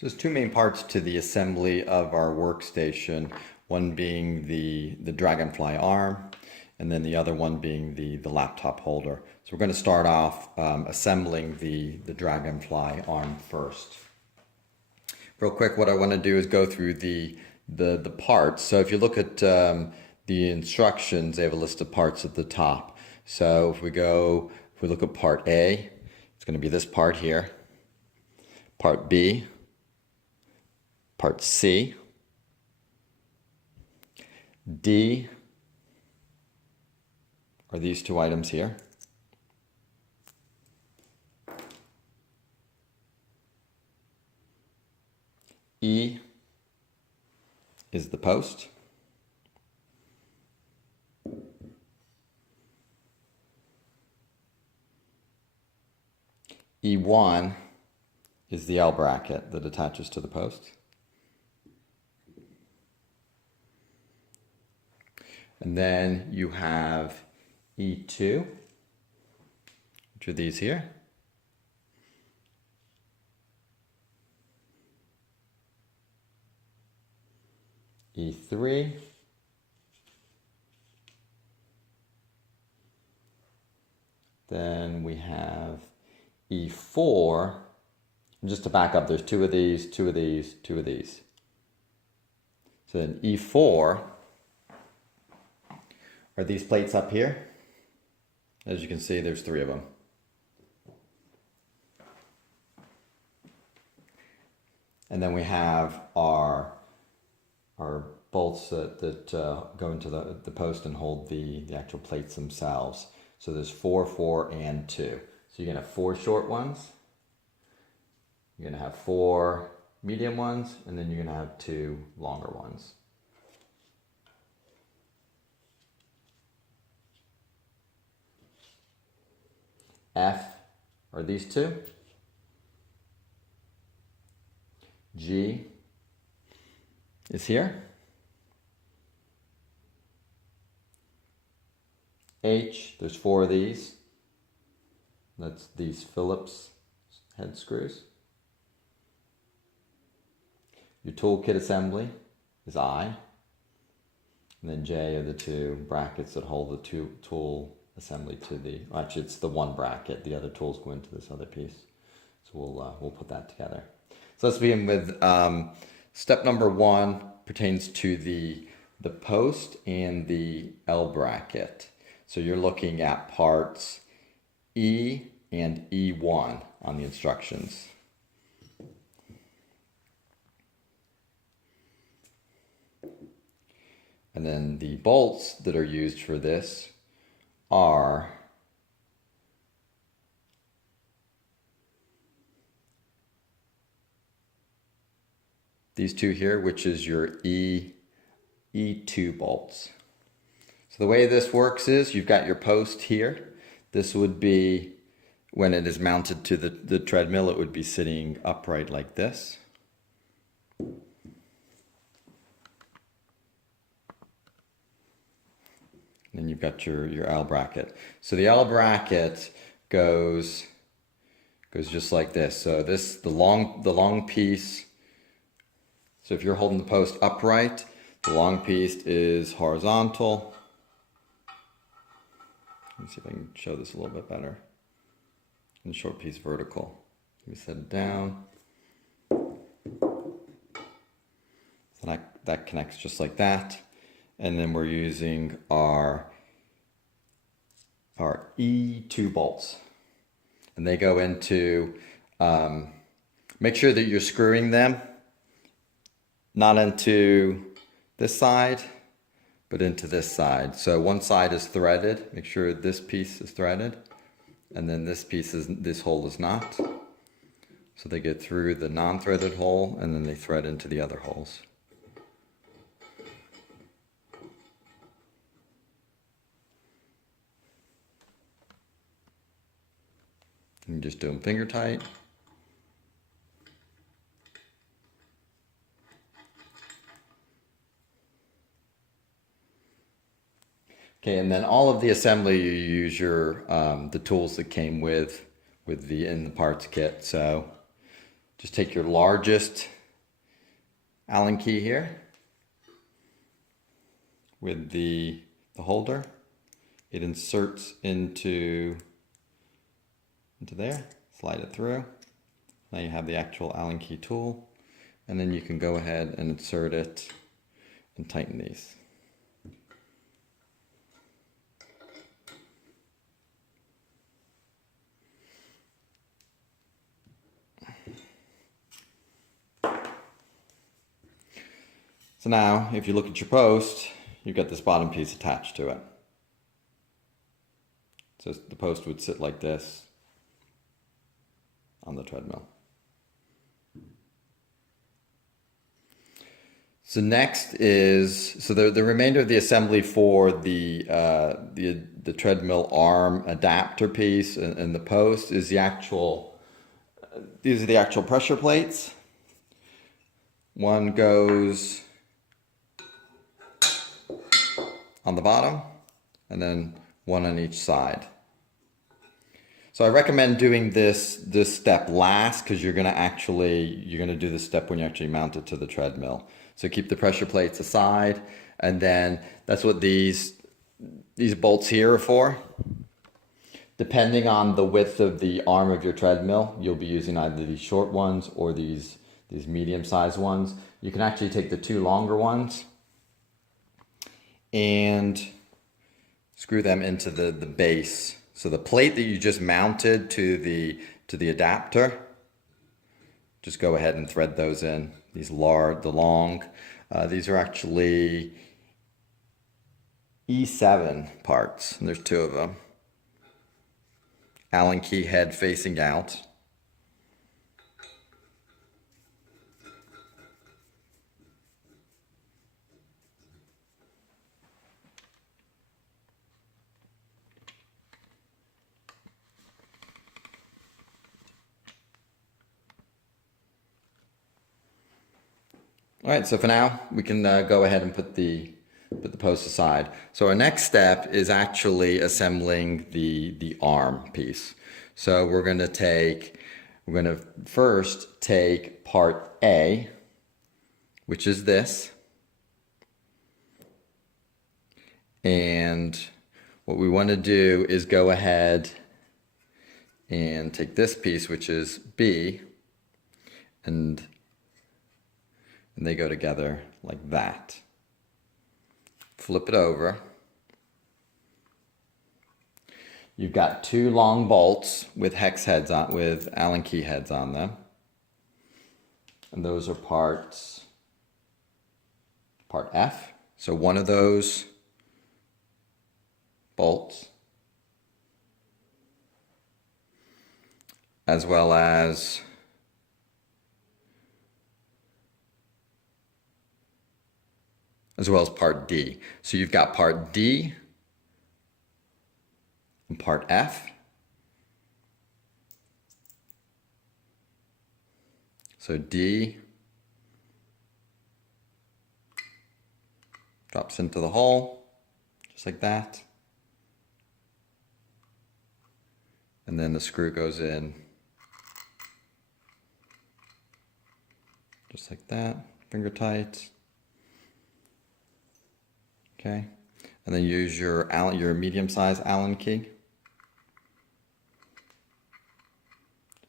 So there's two main parts to the assembly of our workstation, one being the Dragonfly arm, and then the other one being the laptop holder. So we're going to start off assembling the Dragonfly arm first. Real quick, what I want to do is go through the parts. So if you look at the instructions, they have a list of parts at the top. So if we look at part A, it's going to be this part here. Part B, part C, D are these two items here. E is the post. E1 is the L bracket that attaches to the post. And then you have E2, which are these here. E3. Then we have E4. And just to back up, there's two of these, two of these, two of these. So then E4 are these plates up here. As you can see, there's three of them. And then we have our bolts that go into the post and hold the actual plates themselves. So there's 4, 4, and 2. So you're going to have 4 short ones. You're going to have 4 medium ones, and then you're going to have 2 longer ones. F are these two. G is here. H, there's 4 of these. That's these Phillips head screws. Your toolkit assembly is I. And then J are the 2 brackets that hold the tool assembly to the, actually it's the one bracket, the other tools go into this other piece. So we'll put that together. So let's begin with step number 1 pertains to the post and the L bracket. So you're looking at parts E and E1 on the instructions. And then the bolts that are used for this are these two here, which is your E2 bolts. So the way this works is you've got your post here. This would be, when it is mounted to the treadmill, it would be sitting upright like this. Then you've got your L bracket. So the L bracket goes just like this. So this, the long piece. So if you're holding the post upright, the long piece is horizontal. Let me see if I can show this a little bit better. And the short piece vertical. Let me set it down. So that connects just like that. And then we're using our E2 bolts. And they go into, make sure that you're screwing them not into this side, but into this side. So one side is threaded. Make sure this piece is threaded. And then this hole is not. So they get through the non-threaded hole and then they thread into the other holes. You just do them finger tight. Okay, and then all of the assembly, you use your the tools that came with in the parts kit. So just take your largest Allen key here with the holder. It inserts into there, slide it through. Now you have the actual Allen key tool, and then you can go ahead and insert it and tighten these. So now, if you look at your post, you've got this bottom piece attached to it. So the post would sit like this on the treadmill. So next is, so the remainder of the assembly for the treadmill arm adapter piece and the post is the actual, these are the actual pressure plates. One goes on the bottom, and then one on each side. So I recommend doing this step last, because you're gonna do this step when you actually mount it to the treadmill. So keep the pressure plates aside, and then that's what these bolts here are for. Depending on the width of the arm of your treadmill, you'll be using either these short ones or these medium-sized ones. You can actually take the two longer ones and screw them into the base. So the plate that you just mounted to the adapter, just go ahead and thread those in. These long, these are actually E7 parts, and there's two of them. Allen key head facing out. All right, so for now, we can go ahead and put the post aside. So our next step is actually assembling the arm piece. So we're gonna first take part A, which is this. And what we wanna do is go ahead and take this piece, which is B, and they go together like that. Flip it over. You've got two long bolts with hex heads on, with Allen key heads on them. And those are part F. So one of those bolts, as well as part D. So you've got part D and part F. So D drops into the hole, just like that. And then the screw goes in, just like that, finger tight. Okay, and then use your medium-sized Allen key.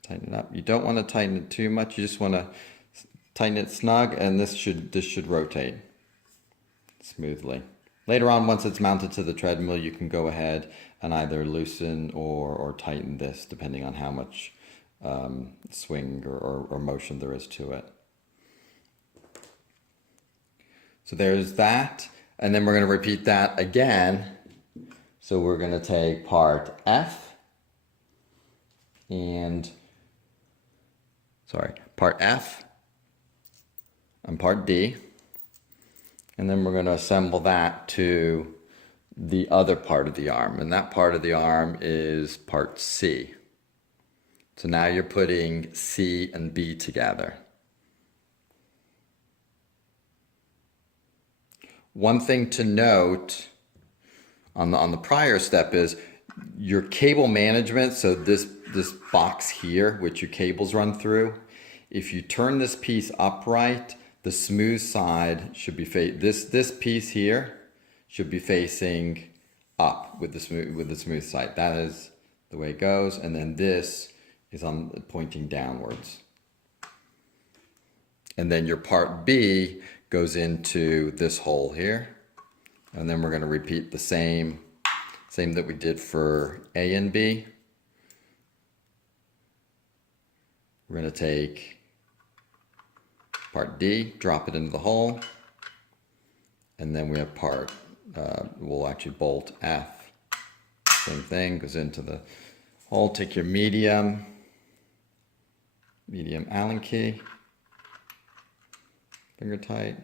Tighten it up. You don't want to tighten it too much. You just want to tighten it snug, and this should rotate smoothly. Later on, once it's mounted to the treadmill, you can go ahead and either loosen or tighten this, depending on how much swing or motion there is to it. So there's that. And then we're going to repeat that again. So we're going to take part F and, part F and part D. And then we're going to assemble that to the other part of the arm. And that part of the arm is part C. So now you're putting C and B together. One thing to note on the prior step is your cable management. So this box here, which your cables run through, if you turn this piece upright, the smooth side should be this piece here should be facing up with the smooth side. That is the way it goes, and then this is pointing downwards. And then your part B goes into this hole here, and then we're going to repeat the same that we did for A and B. We're going to take part D, drop it into the hole, and then we have part, we'll actually bolt F. Same thing, goes into the hole. Take your medium Allen key, finger tight.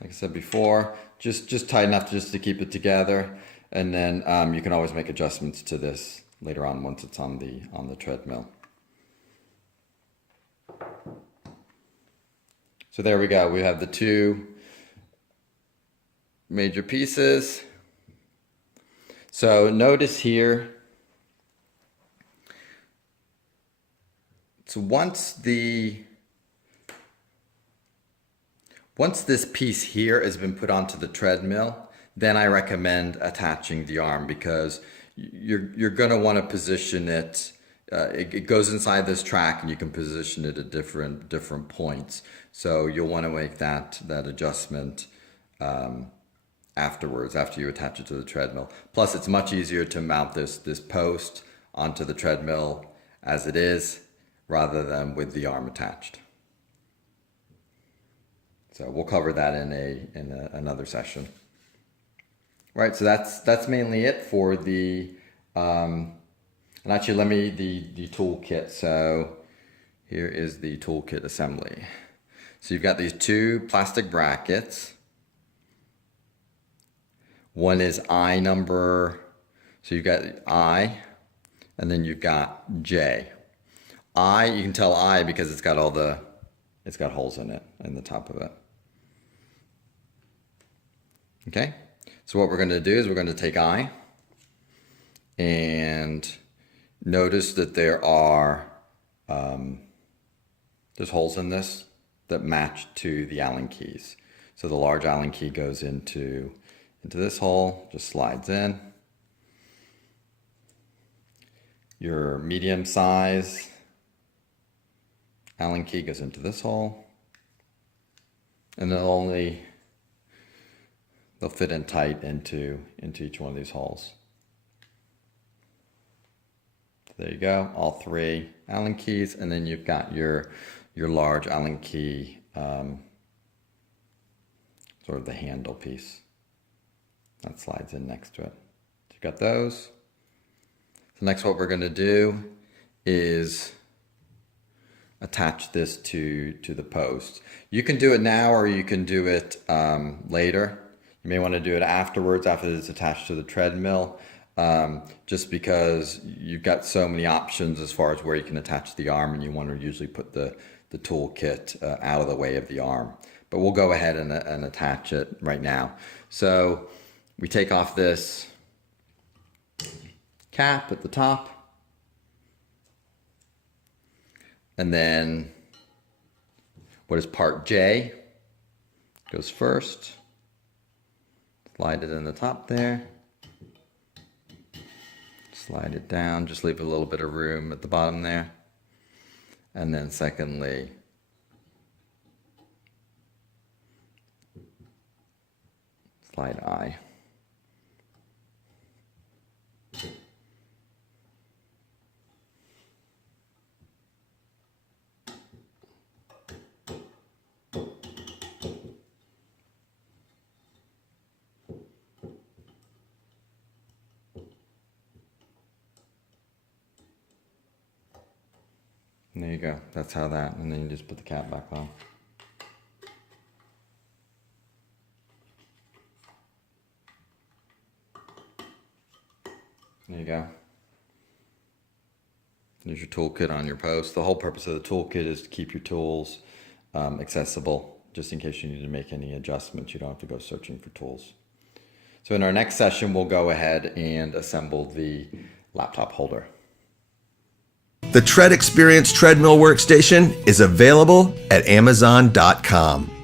Like I said before, just tight enough just to keep it together, and then you can always make adjustments to this later on once it's on the treadmill. So there we go. We have the two major pieces. So notice here, so once this piece here has been put onto the treadmill, then I recommend attaching the arm, because you're going to want to position it. It goes inside this track, and you can position it at different points. So you'll want to make that adjustment afterwards, after you attach it to the treadmill. Plus, it's much easier to mount this post onto the treadmill as it is, rather than with the arm attached. So we'll cover that in another session. Right, so that's mainly it for the, and actually the toolkit. So here is the toolkit assembly. So you've got these two plastic brackets. One is I number, so you've got I, and then you've got J. I, you can tell I because it's got holes in it, in the top of it. Okay, so what we're going to do is we're going to take I, and notice that there are there's holes in this that match to the Allen keys. So the large Allen key goes into this hole, just slides in. Your medium size Allen key goes into this hole, and they'll fit in tight into each one of these holes. So there you go, all three Allen keys, and then you've got your large Allen key, sort of the handle piece that slides in next to it. So you've got those. So next, what we're going to do is attach this to the post. You can do it now, or you can do it later. You may want to do it afterwards, after it's attached to the treadmill, just because you've got so many options as far as where you can attach the arm, and you want to usually put the toolkit out of the way of the arm. But we'll go ahead and attach it right now. So we take off this cap at the top, and then what is part J goes first. Slide it in the top there. Slide it down, just leave a little bit of room at the bottom there. And then secondly, slide I. And there you go, that's how that, and then you just put the cap back on. There you go. There's your toolkit on your post. The whole purpose of the toolkit is to keep your tools accessible, just in case you need to make any adjustments. You don't have to go searching for tools. So in our next session, we'll go ahead and assemble the laptop holder. The Tread Experience treadmill workstation is available at Amazon.com.